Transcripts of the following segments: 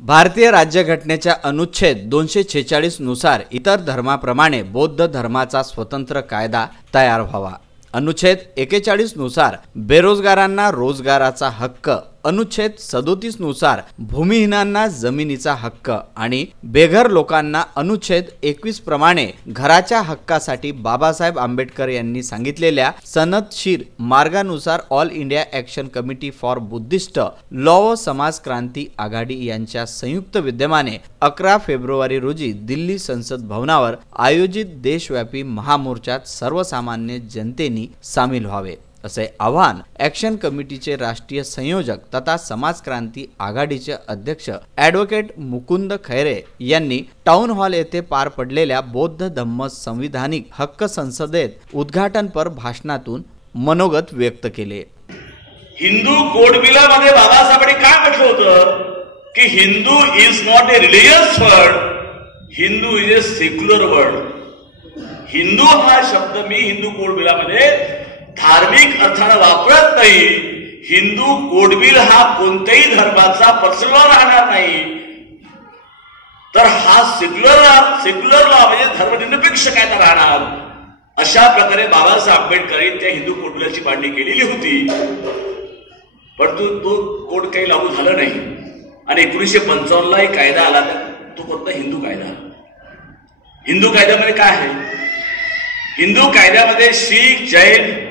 भारतीय राज्यघटनेच्या अनुच्छेद 246 नुसार इतर धर्माप्रमाणे बौद्ध धर्माचा स्वतंत्र कायदा तयार व्हावा। अनुच्छेद 41 नुसार बेरोजगारांना रोजगाराचा हक्क, अनुच्छेद 37 नुसार भूमिहीनांना जमिनीचा हक्क आणि बेघर लोकांना अनुच्छेद 21 प्रमाणे घराच्या हक्कासाठी बाबासाहेब आंबेडकर यांनी सांगितलेल्या सनदशीर मार्गानुसार all India action committee for Buddhist law व समाज क्रांती आघाडी यांच्या संयुक्त विद्यमाने 11 फेब्रुवारी रोजी दिल्ली संसद भवनावर आयोजित देशव्यापी महामोर्चात सर्वसामान्य जनतेने सामील व्हावे असे आवाहन ॲक्शन कमिटीचे राष्ट्रीय संयोजक तथा समाज क्रांती आघाडीचे अध्यक्ष ॲडव्होकेट मुकुंद खैरे यांनी टाउन हॉल येथे पार पडलेल्या बौद्ध धम्म संविधानिक हक्क संसदेत उद्घाटनपर भाषणातून मनोगत व्यक्त केले। हिंदू कोड बिलामध्ये बाबासाहेबांनी काय म्हटलं होतं की Hindu is not a religious word, Hindu is a secular word. Hindu हा शब्द मी हिंदू कोड बिलामध्ये धार्मिक अर्थाने वापरत नाही। हिंदू कोडबिल हा कोणत्याही धर्माचा पर्सनल राहणार नाही, तर हा सेक्युलर लॉ म्हणजे धर्मनिरपेक्ष कायदा राहणार। अशा प्रकारे बाबासाहेब आंबेडकरांनी त्या हिंदू कोडबिलाची मांडणी केलेली होती, परंतु तो कोड काही लागू झाला नाही आणि 1955 ला एक कायदा आला, तो कोणता हिंदू कायदा। हिंदू कायद्यामध्ये काय आहे? हिंदू कायद्यामध्ये शीख, जैन,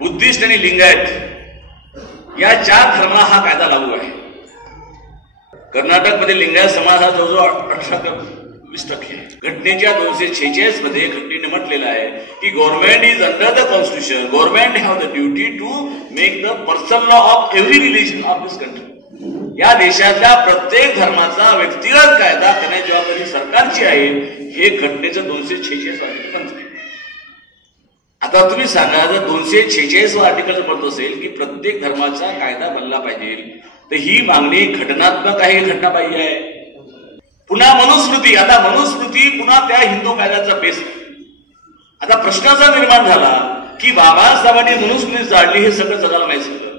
बुद्धिस्ट आणि लिंगायत या 4 धर्माला हा कायदा लागू आहे। कर्नाटकमध्ये लिंगायत समाज हा जवळजवळ 18-20% आहे। घटनेच्या 246 मध्ये घटनेने म्हटलेलं आहे की government is under the constitution, government have the duty to make the personal law of every religion of this country. या देशातल्या प्रत्येक धर्माचा व्यक्तिगत कायदा करण्याची जबाबदारी सरकारची आहे, हे घटनेचं 246 आर्टिकल म्हणते। आता तुम्ही सांगा, जर 246 आर्टिकल म्हणत असेल की प्रत्येक धर्माचा कायदा बनला पाहिजे, तर ही मागणी घटनात्मक आहे, घटनाबाह्य आहे। पुन्हा मनुस्मृती, आता मनुस्मृती पुन्हा त्या हिंदू कायद्याचा बेस। आता प्रश्नाचा निर्माण झाला की बाबासाहेबांनी मनुस्मृती जाळली, हे सगळं जगाला माहिती झालं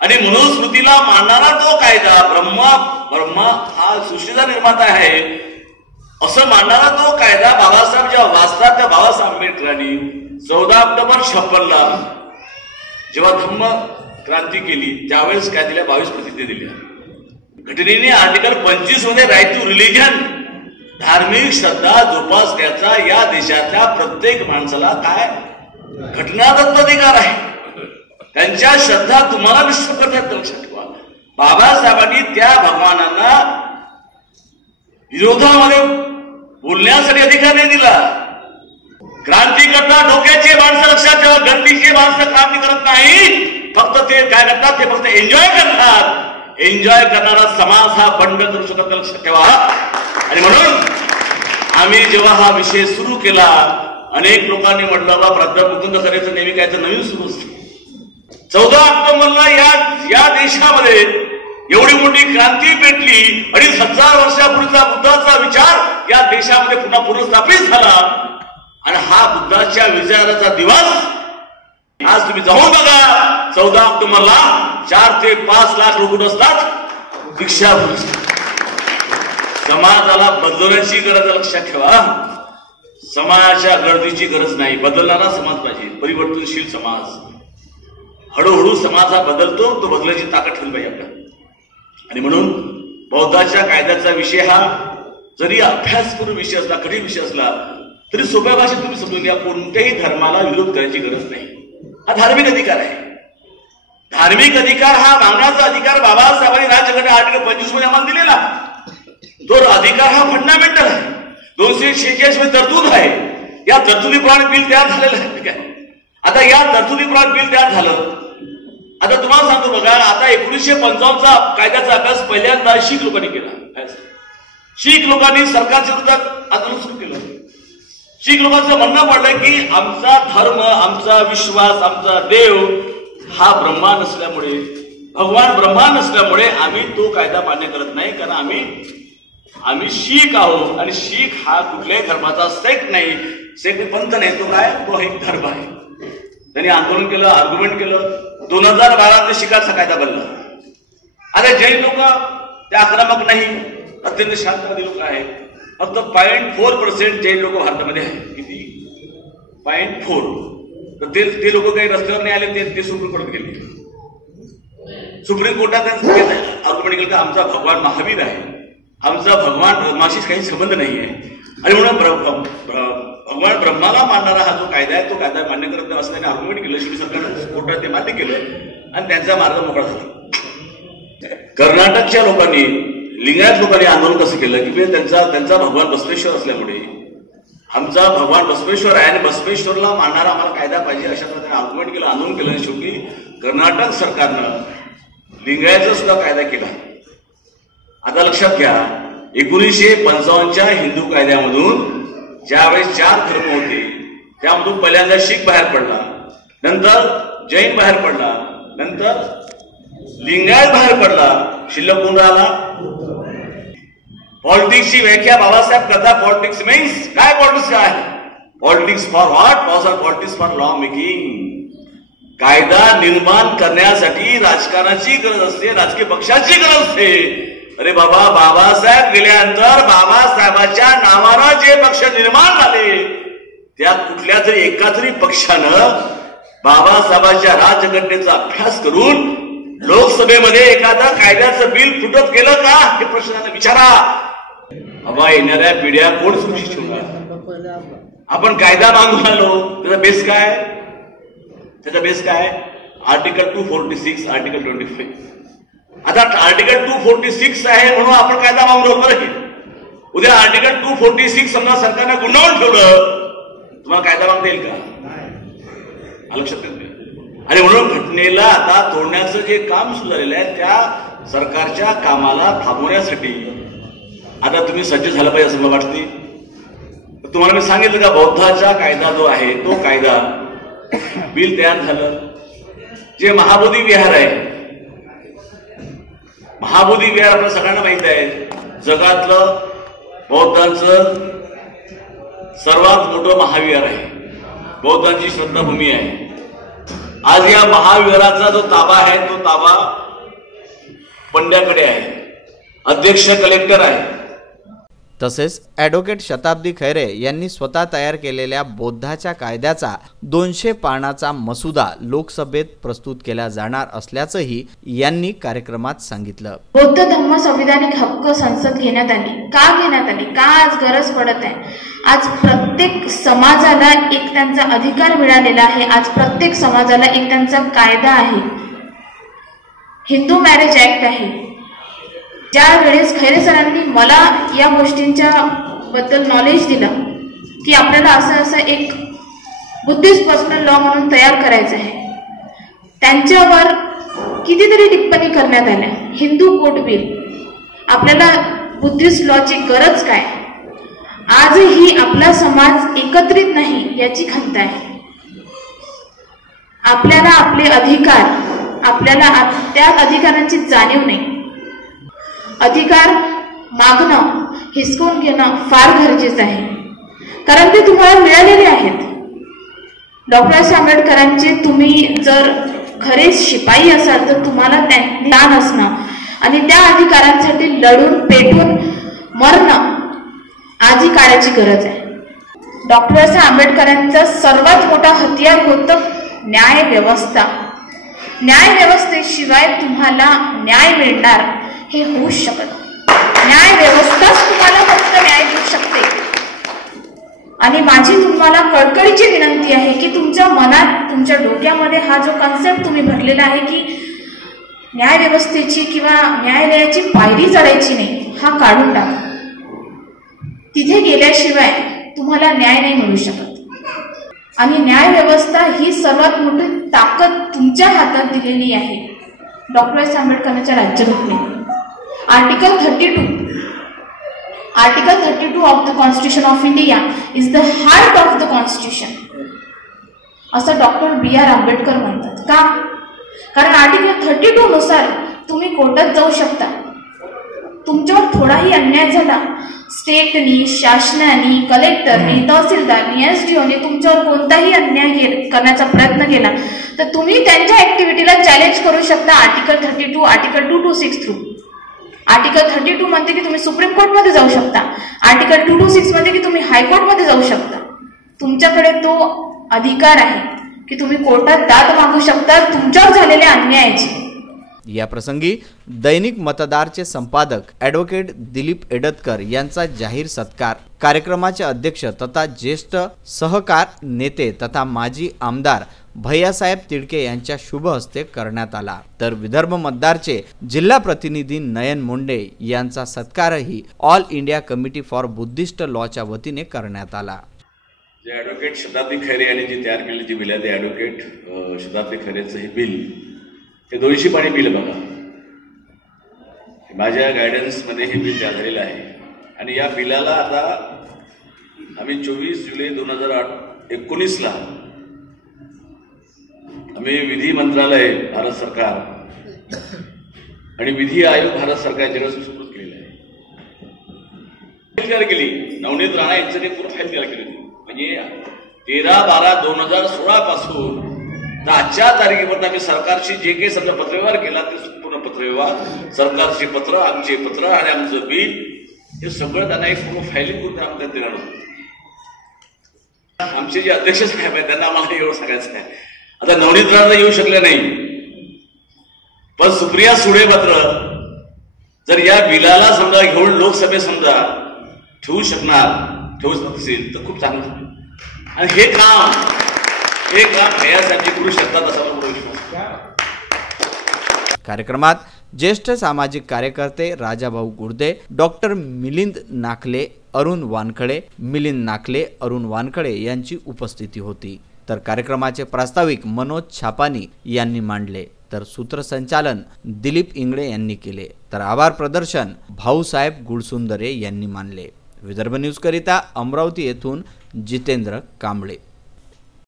आणि मनुस्मृतीला मानणारा तो कायदा ब्रह्मा हा सृष्टीचा निर्माता आहे असं मानणारा तो कायदा बाबासाहेब जेव्हा वाचतात, त्या बाबासाहेब आंबेडकरांनी 14 ऑक्टोबर 56 ला जेव्हा धम्म क्रांती केली, त्यावेळेस काय दिल्या? 22 प्रतिज्ञा दिल्या। घटनेने आर्टिकल 25 मध्ये राईट टू रिलिजन, धार्मिक श्रद्धा जोपासण्याचा या देशातल्या प्रत्येक माणसाला काय घटनादत्त अधिकार आहे। त्यांच्या श्रद्धा तुम्हाला विश्व करतात, लक्षात ठेवा। बाबासाहेबांनी त्या भगवानांना विरोधामध्ये बोलण्यासाठी अधिकार नाही दिला। क्रांती करता डोक्याचे माणसं, लक्षात ठेवा, गर्दीचे माणसं क्रांती करत नाही, फक्त ते काय करतात, ते फक्त एन्जॉय करतात। एन्जॉय करणारा समाज हा बंड करू शकत, लक्षात ठेवा। आणि म्हणून आम्ही जेव्हा हा विषय सुरू केला, अनेक लोकांनी म्हटलं बा प्राध्यापक मुकुंद खैरेचं नेहमी काय तर नवीन सुरू असते। 14 ऑक्टोबरला या देशामध्ये एवढी मोठी क्रांती पेटली, 2500 वर्षापूर्वीचा बुद्धाचा विचार या देशामध्ये पुन्हा पुनर्स्थापित झाला आणि हा बुद्धाच्या विचाराचा दिवस आज तुम्ही जाऊन बघा। 14 ऑक्टोबरला 4 ते 5 लाख लोक असतात दीक्षाभूमी। समाजाला बदलण्याची गरज, लक्षात ठेवा। समाजाच्या गर्दीची गरज नाही, बदलणारा समाज पाहिजे, परिवर्तनशील समाज। हळूहळू समाज हा बदलतो, तो बदलायची ताकद ठेवली पाहिजे आपल्याला। आणि म्हणून बौद्धाच्या कायद्याचा विषय हा जरी अभ्यासपूर्ण विषय असला, कठीण विषय असला, तरी सोप्या भाषेत तुम्ही समजून घ्या, कोणत्याही धर्माला विरोध करायची गरज नाही। हा धार्मिक अधिकार आहे। धार्मिक अधिकार हा मागण्याचा अधिकार बाबासाहेबांनी राज्यघटना आर्टिकल 25 मध्ये आम्हाला दिलेला, तो अधिकार हा फंडामेंटल आहे। 246 मध्ये तरतूद आहे, या तरतुदीप्रमाणे बिल तयार झालेलं आहे। ठीक आहे, आता या तरतुदीप्रमाणे बिल तयार झालं। आता तुम्हाला सांगतो बघा, आता 1955चा कायद्याचा अभ्यास पहिल्यांदा शीख लोकांनी केला। शीख लोकांनी सरकारच्या विरोधात आंदोलन सुरू केलं। शीख लोकांचं म्हणणं पडलं की आमचा धर्म, आमचा विश्वास, आमचा देव हा ब्रह्मा नसल्यामुळे, भगवान ब्रह्मा नसल्यामुळे आम्ही तो कायदा मान्य करत नाही, कारण आम्ही शीख आहोत आणि शीख हा कुठल्याही धर्माचा सेक्ट नाही, सेक्ट पंथ नाही, तो काय, तो एक धर्म आहे। त्यांनी आंदोलन केलं, आर्ग्युमेंट केलं। 2012 मध्ये शिखाचा कायदा बनला। आता जैन लोक ते आक्रमक नाही, अत्यंत शांतवादी लोक आहेत. फक्त 0.4% जैन लोक भारतामध्ये आहेत. किती? 0.4. तर ते लोक काही रस्त्यावर नाही आले, ते सुप्रीम कोर्टात गेले. सुप्रीम कोर्टात आर्ग्युमेंट केलं की आमचा भगवान महावीर आहे, आमचा भगवान ब्रह्माशी काही संबंध नाही आहे, आणि म्हणून भगवान ब्रह्माला मानणारा हा जो कायदा आहे तो कायदा मान्य करत नाही असं त्यांनी आर्ग्युमेंट केलं. शेवटी सरकारनं कोर्टात ते मान्य केलं आणि त्यांचा मार्ग मोकळा झाला. कर्नाटकच्या लोकांनी, लिंगायत लोकांनी आंदोलन कसं केलं की त्यांचा भगवान बसवेश्वर असल्यामुळे आमचा भगवान बसवेश्वर आहे आणि बसवेश्वरला मानणारा आम्हाला कायदा पाहिजे अशा प्रकारे आर्ग्युमेंट केलं, आंदोलन केलं. आणि शेवटी कर्नाटक सरकारनं लिंगायतचा सुद्धा कायदा केला. आता लक्षात घ्या, 1955च्या हिंदू कायद्यामधून ज्यावेळेस 4 धर्म होते त्यामधून पहिल्यांदा शीख बाहेर पडला, नंतर जैन बाहेर पडला, नंतर लिंगायत बाहेर पडला. शिल्लक कोण राहिला? पॉलिटिक्सची व्याख्या बाबासाहेब करतात. पॉलिटिक्स मीन्स काय? पॉलिटिक्स काय? Politics for what? Politics for law making. कायदा निर्माण करण्यासाठी राजकारणाची गरज असते, राजकीय पक्षाची गरज असते. अरे बाबा, बाबासाहेब गेल्यानंतर बाबासाहेबाच्या नावानं जे पक्ष निर्माण झाले त्या कुठल्या तरी एका तरी पक्षानं बाबासाहेबांच्या राज्यघटनेचा अभ्यास करून लोकसभेमध्ये एखादा कायद्याचं बिल फुटत केलं का हे प्रश्नाने विचारा. बाबा, येणाऱ्या पिढ्या कोण सुरक्षित ठेवणार? आपण कायदा मागून आलो, त्याचा बेस काय? Article 246, article 25. आता आर्टिकल 246 आहे म्हणून आपण कायदा मागून राहिलो. बरं की उद्या आर्टिकल 246 समजा सरकारने गुंडाळून ठेवलं, तुम्हाला कायदा मागता येईल का? लक्षात येत नाही. आणि म्हणून घटनेला आता तोडण्याचं जे काम सुरू झालेलं आहे त्या सरकारच्या कामाला थांबवण्यासाठी आता तुम्ही सज्ज झालं पाहिजे असं मला वाटते. तुम्हाला मी सांगितलं का, बौद्धाचा कायदा जो आहे तो कायदा बिल तयार झालं. जे महाबोधी विहार आहे, महाबोधी विहार आपल्या सगळ्यांना माहित आहे, जगातलं बौद्धांचं सर्वात मोठं महाविहार आहे, बौद्धांची श्रद्धाभूमी आहे. आज या महाविहाराचा जो ताबा आहे तो ताबा पंड्याकडे आहे, अध्यक्ष कलेक्टर आहे. तसेच ॲडव्होकेट शताब्दी खैरे यांनी स्वतः तयार केलेल्या बौद्धाच्या कायद्याचा 200 पानाचा मसुदा लोकसभेत प्रस्तुत केला जाणार असल्याचंही यांनी कार्यक्रमात सांगितलं. बौद्ध धर्म संविधानिक हक्क संसद घेण्यात आली. का घेण्यात आली? का आज गरज पडत आहे? आज प्रत्येक समाजाला एक त्यांचा अधिकार मिळालेला आहे. आज प्रत्येक समाजाला एक त्यांचा कायदा आहे. हिंदू मॅरेज ऍक्ट आहे. ज्या वेळेस खैरे सरांनी मला या गोष्टींच्या बद्दल नॉलेज दिलं की आपल्याला असं एक बुद्धिस्ट पर्सनल लॉ म्हणून तयार करायचं आहे, त्यांच्यावर कितीतरी टिप्पणी करण्यात आल्या. हिंदू कोड बिल, आपल्याला बुद्धिस्ट लॉची गरज काय? आजही आपला समाज एकत्रित नाही याची खंत आहे. आपल्याला आपले अधिकार, आपल्याला त्या अधिकारांची जाणीव नाही. अधिकार मागणं, हिसकून घेणं फार गरजेचं आहे, कारण ते तुम्हाला मिळालेले आहेत. डॉक्टर आंबेडकरांचे तुम्ही जर खरे शिपाई असाल तर तुम्हाला ज्ञान असणं आणि त्या अधिकारांसाठी लढून पेटून मरणं आजही काळाची गरज आहे. डॉक्टर आंबेडकरांचं सर्वात मोठा हत्यार होतं न्याय व्यवस्था. न्याय व्यवस्थेशिवाय तुम्हाला न्याय मिळणार हे होऊ शकत. न्याय व्यवस्थाच तुम्हाला फक्त न्याय देऊ शकते. आणि माझी तुम्हाला कळकळीची विनंती आहे की तुमच्या मनात, तुमच्या डोक्यामध्ये हा जो कन्सेप्ट तुम्ही भरलेला आहे की न्याय व्यवस्थेची किंवा न्यायालयाची पायरी चढायची नाही, हा काढून टाका. तिथे गेल्याशिवाय तुम्हाला न्याय नाही मिळू शकत. आणि न्याय व्यवस्था ही सर्वात मोठी ताकद तुमच्या हातात दिलेली आहे डॉक्टर आंबेडकरांच्या राज्यघटनेने. Article 32 of the Constitution of India is the heart of the Constitution. असं डॉक्टर B.R. आंबेडकर म्हणतात. का? कारण आर्टिकल 32 नुसार तुम्ही कोर्टात जाऊ शकता. तुमच्यावर थोडाही अन्याय झाला, स्टेटनी, शासनाने, कलेक्टरनी, तहसीलदारनी, SDOने तुमच्यावर कोणताही अन्याय करण्याचा प्रयत्न केला तर तुम्ही त्यांच्या ऍक्टिव्हिटीला चॅलेंज करू शकता आर्टिकल 32, आर्टिकल 226 थ्रू. आर्टिकल 32 म्हणते की तुम्ही सुप्रीम कोर्टमध्ये जाऊ शकता, आर्टिकल 226 म्हणते की तुम्ही हायकोर्टमध्ये जाऊ शकता. तुमच्याकडे तो अधिकार आहे की तुम्ही कोर्टात दाद मागू शकता तुमच्यावर झालेल्या अन्यायाची. या प्रसंगी दैनिक मतदारचे संपादक ॲडव्होकेट दिलीप एडतकर यांचा जाहीर सत्कार कार्यक्रमाचे अध्यक्ष तथा ज्येष्ठ सहकार नेते तथा माजी आमदार भैयासाहेब तिडके यांच्या शुभ हस्ते करण्यात आला. तर विदर्भ मतदारचे जिल्हा प्रतिनिधी नयन मुंडे यांचा सत्कारही all India committee for Buddhist लॉच्या वतीने करण्यात आला. जे ॲडव्होकेट शताब्दी खैरे यांनी जी तयार केलेली जी बिल आहे ते ॲडव्होकेट शताब्दी खैरेचं हे बिल हे 200 पानी बिल बघा. माझ्या गायडन्समध्ये हे बिल तयार झालेलं आहे आणि या बिलाला आता आम्ही 24 जुलै 2019ला आम्ही विधी मंत्रालय भारत सरकार आणि विधी आयोग भारत सरकार यांच्याकडे सुपूर्द केलेला आहे. तयार केली नवनीत राणा यांचं पूर्ण फाईल तयार केली म्हणजे 13/12/2016 पासून तर आजच्या तारखेपर्यंत आम्ही सरकारशी जे काही समजा पत्रव्यवहार केला ते संपूर्ण पत्रव्यवहार, सरकारचे पत्र, आमचे पत्र आणि आमचं बिल हे सगळं त्यांना एक पूर्ण फायलिंग करून आम्हाला देणार होतं. आमचे जे अध्यक्ष साहेब आहेत त्यांना आम्हाला एवढं सांगायचं आहे. आता नवनीत राणा येऊ शकले नाही पण सुप्रिया सुळे मात्र जर या बिलाला समजा घेऊन लोकसभेत समजा ठेवू असेल तर खूप चांगलं आणि हे काम भैयासाहेब करू शकतात असा मला विश्वास. कार्यक्रमात ज्येष्ठ सामाजिक कार्यकर्ते राजाभाऊ गुर्दे, डॉक्टर मिलिंद नाकले, अरुण वानखळे यांची उपस्थिती होती. तर कार्यक्रमाचे प्रास्ताविक मनोज छापानी यांनी मांडले तर सूत्रसंचालन दिलीप इंगळे यांनी केले तर आभार प्रदर्शन भाऊसाहेब गुळसुंदरे यांनी मानले. विदर्भ न्यूज करिता अमरावती येथून जितेंद्र कांबळे.